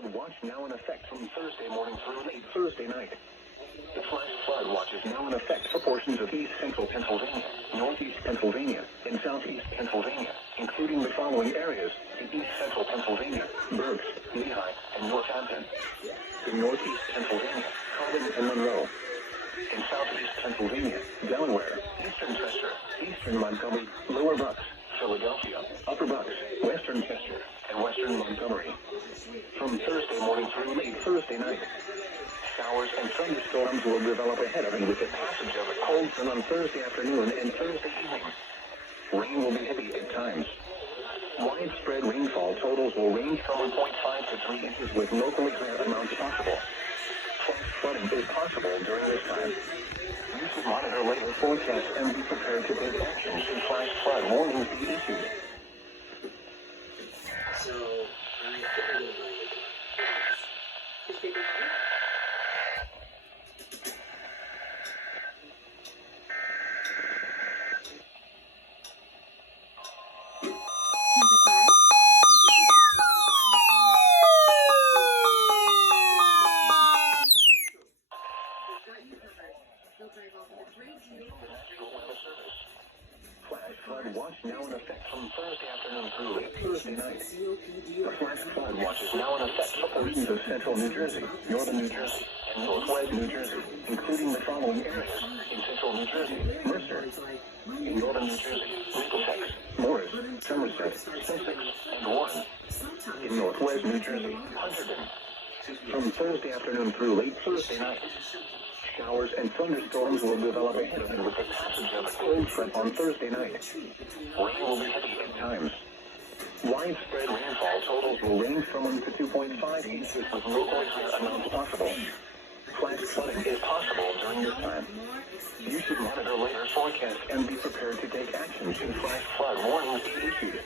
flood watch now in effect from Thursday morning through late Thursday night. The flash flood watch is now in effect for portions of east central Pennsylvania, northeast Pennsylvania, and southeast Pennsylvania, including the following areas: in east central Pennsylvania, Berks, Lehigh, and Northampton. In northeast Pennsylvania, Cobham and Monroe. In southeast Pennsylvania, Delaware, eastern Chester, eastern Montgomery, lower Bucks, Philadelphia, upper Bucks, western Chester, and western Montgomery. From Thursday morning through late Thursday night, showers and thunderstorms will develop ahead of and with the passage of a cold front on Thursday afternoon and Thursday evening. Rain will be heavy at times. Widespread rainfall totals will range from 1.5 to 3 inches with locally higher amounts possible. Flash flooding is possible during this time. You should monitor later forecasts and be prepared to take action should flash flood warnings be issued. Flash flood watch now in effect from Thursday afternoon through late Thursday night. The flash flood watch is now in effect for portions of central New Jersey, northern New Jersey, and northwest New Jersey, including the following areas: in central New Jersey, Mercer; in northern New Jersey, Middlesex, Morris, Somerset, Sussex, and Warren; in northwest New Jersey, Hunterdon. From Thursday afternoon through late Thursday night, showers and thunderstorms will develop ahead of and with the passage of a cold front on Thursday night. Rain will be heavy at times. Widespread rainfall totals will range from 1 to 2.5 inches with locally higher amounts possible. Flash flooding is possible during this time. You should monitor later forecasts and be prepared to take action should flash flood warnings be issued.